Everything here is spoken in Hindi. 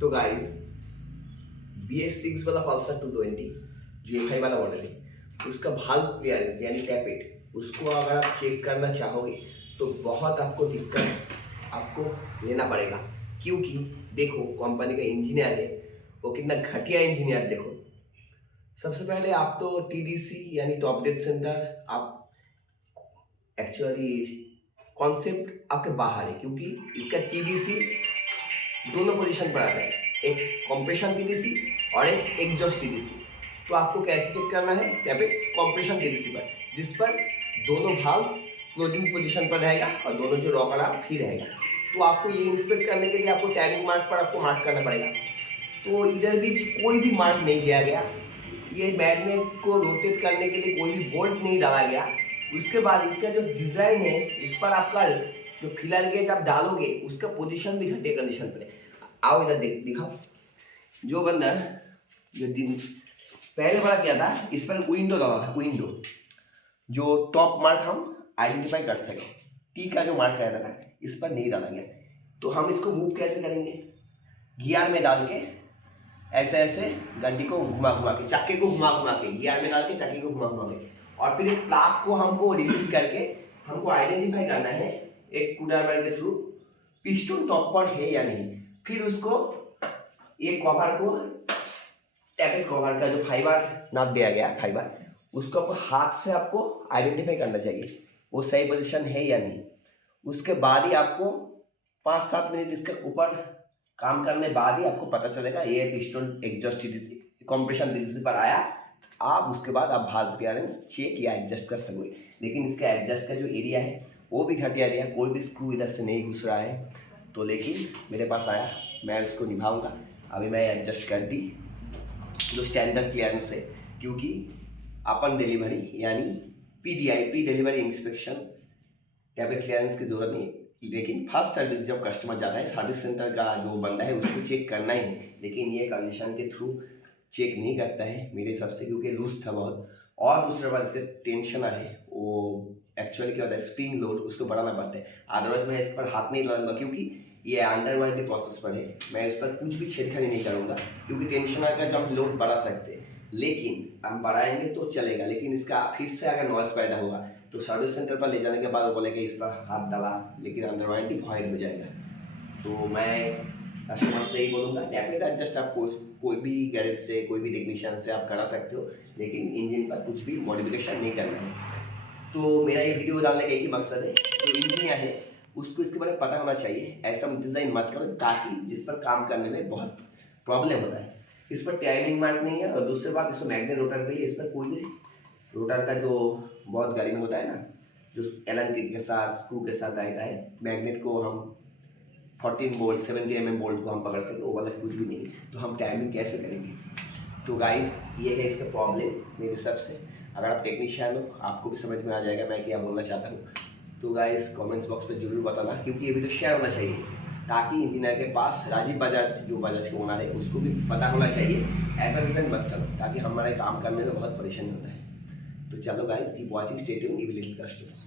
तो गाइस BS6 वाला पल्सर 220 जो FI वाला मॉडल है, उसका भाल्व क्लियरेंस यानी टैपेट, उसको अगर आप चेक करना चाहोगे तो बहुत आपको दिक्कत आपको लेना पड़ेगा। क्योंकि देखो कंपनी का इंजीनियर है, वो कितना घटिया इंजीनियर देखो। सबसे पहले आप तो TDC यानी टॉप डेट सेंटर, आप एक्चुअली कॉन्सेप्ट आपके बाहर है, क्योंकि इसका TDC दोनों पोजीशन पर आता है, एक कंप्रेशन TDC और एक एग्जॉस्ट TDC। तो आपको कैसे चेक करना है, टैपेट कंप्रेशन TDC पर, जिस पर दोनों भाग क्लोजिंग पोजीशन पर रहेगा और दोनों जो रॉकर आप फ्री रहेगा। तो आपको ये इंस्पेक्ट करने के लिए आपको टाइमिंग मार्क पर आपको मार्क करना पड़ेगा। तो इधर बीच कोई भी मार्क नहीं दिया गया, ये मैग्नेट को रोटेट करने के लिए कोई भी बोल्ट नहीं डाला गया। उसके बाद इसका जो डिज़ाइन है, इस पर आपका जो फिलर गेज आप डालोगे उसका पोजीशन भी घटिया कंडीशन पर है। आओ इधर दिखाओ। जो बंदा जो दिन पहले वाला क्या था, इस पर विंडो डाला था, विंडो जो टॉप मार्क हम आइडेंटिफाई कर सके, टी का जो मार्क रहता था इस पर नहीं डाला गया। तो हम इसको मूव कैसे करेंगे, गियर में डाल के ऐसे ऐसे घंटी को घुमा घुमा के, चक्के को घुमा घुमा के, गियर में डाल के चक्के को घुमा घुमा के, और फिर एक प्लाग को हमको रिलीज करके हमको आइडेंटिफाई करना है एक स्क्रूड्राइवर के थ्रू पिस्टन टॉप पर है या नहीं। फिर उसको ये कवर को, टैपेट कवर का जो फाइबर नाप दिया गया फाइबर, उसको आपको हाथ से आपको आइडेंटिफाई करना चाहिए वो सही पोजीशन है या नहीं। उसके बाद ही आपको 5-7 मिनट इसके ऊपर काम करने बाद ही आपको पता चलेगा ये piston exhaust TDC compression TDC पर आया। आप उसके बाद आप भाग क्लियरेंस चेक या एडजस्ट कर सकोगे। लेकिन इसका एडजस्ट का जो एरिया है वो भी घटिया दिया, कोई भी स्क्रू इधर से नहीं घुस रहा है। तो लेकिन मेरे पास आया, मैं उसको निभाऊंगा। अभी मैं एडजस्ट कर दी जो स्टैंडर्ड क्लियरेंस है, क्योंकि अपन डिलीवरी यानी PDI pre delivery inspection tappet clearance की जरूरत नहीं है। लेकिन फर्स्ट सर्विस जब कस्टमर जाता है, सर्विस सेंटर का जो बंदा है उसको चेक करना ही है। लेकिन ये कंडीशन के थ्रू चेक नहीं करता है मेरे हिसाब से, क्योंकि लूज था बहुत। और दूसरा बात, इसका टेंशन है वो एक्चुअली क्या होता है, स्प्रिंग लोड उसको बढ़ाना पड़ता है। अदरवाइज मैं इस पर हाथ नहीं लगाऊंगा, क्योंकि ये अंडर वारंटी प्रोसेस पर है। मैं इस पर कुछ भी छेड़खानी नहीं करूँगा, क्योंकि टेंशनर का जो हम लोड बढ़ा सकते हैं, लेकिन हम बढ़ाएंगे तो चलेगा। लेकिन इसका फिर से अगर नॉइस पैदा होगा तो सर्विस सेंटर पर ले जाने के बाद वो बोलेगा इस पर हाथ डाला, लेकिन अंडर वारंटी वॉइड हो जाएगा। तो मैं कस्टमर से ही बोलूँगा, टैपेट एडजस्ट आप कोई भी गैरेज से, कोई भी टेक्नीशियन से आप करा सकते हो, लेकिन इंजन पर कुछ भी मॉडिफिकेशन नहीं करना है। तो मेरा ये वीडियो डालने का एक ही मकसद है, जो इंजीनियर है उसको इसके बारे में पता होना चाहिए। ऐसा डिज़ाइन मत करो ताकि जिस पर काम करने में बहुत प्रॉब्लम होता है। इस पर टाइमिंग मार्क नहीं है, और दूसरी बात, इसको मैग्नेट रोटर के लिए इस पर कोई भी रोटर का जो बहुत गर्मी होता है ना, जो एलन के साथ स्क्रू के साथ रहता है, मैग्नेट को हम 14 बोल्ट 70 mm बोल्ट को हम पकड़ सके, वो वाला कुछ भी नहीं। तो हम टाइमिंग कैसे करेंगे। तो गाइस ये है इसका प्रॉब्लम मेरे हिसाब से। अगर आप टेक्नीशियन हो आपको भी समझ में आ जाएगा मैं क्या बोलना चाहता हूँ। तो गाइस कमेंट्स बॉक्स पे जरूर बताना, क्योंकि ये वीडियो शेयर होना चाहिए ताकि इंजीनियर के पास राजीव बजाज जो बजाज के ओनर है उसको भी पता होना चाहिए। ऐसा डिज़ाइन मत चलो, ताकि हमारे काम करने में बहुत परेशानी होता है। तो चलो guys, keep watching, stay tuned, we will customers.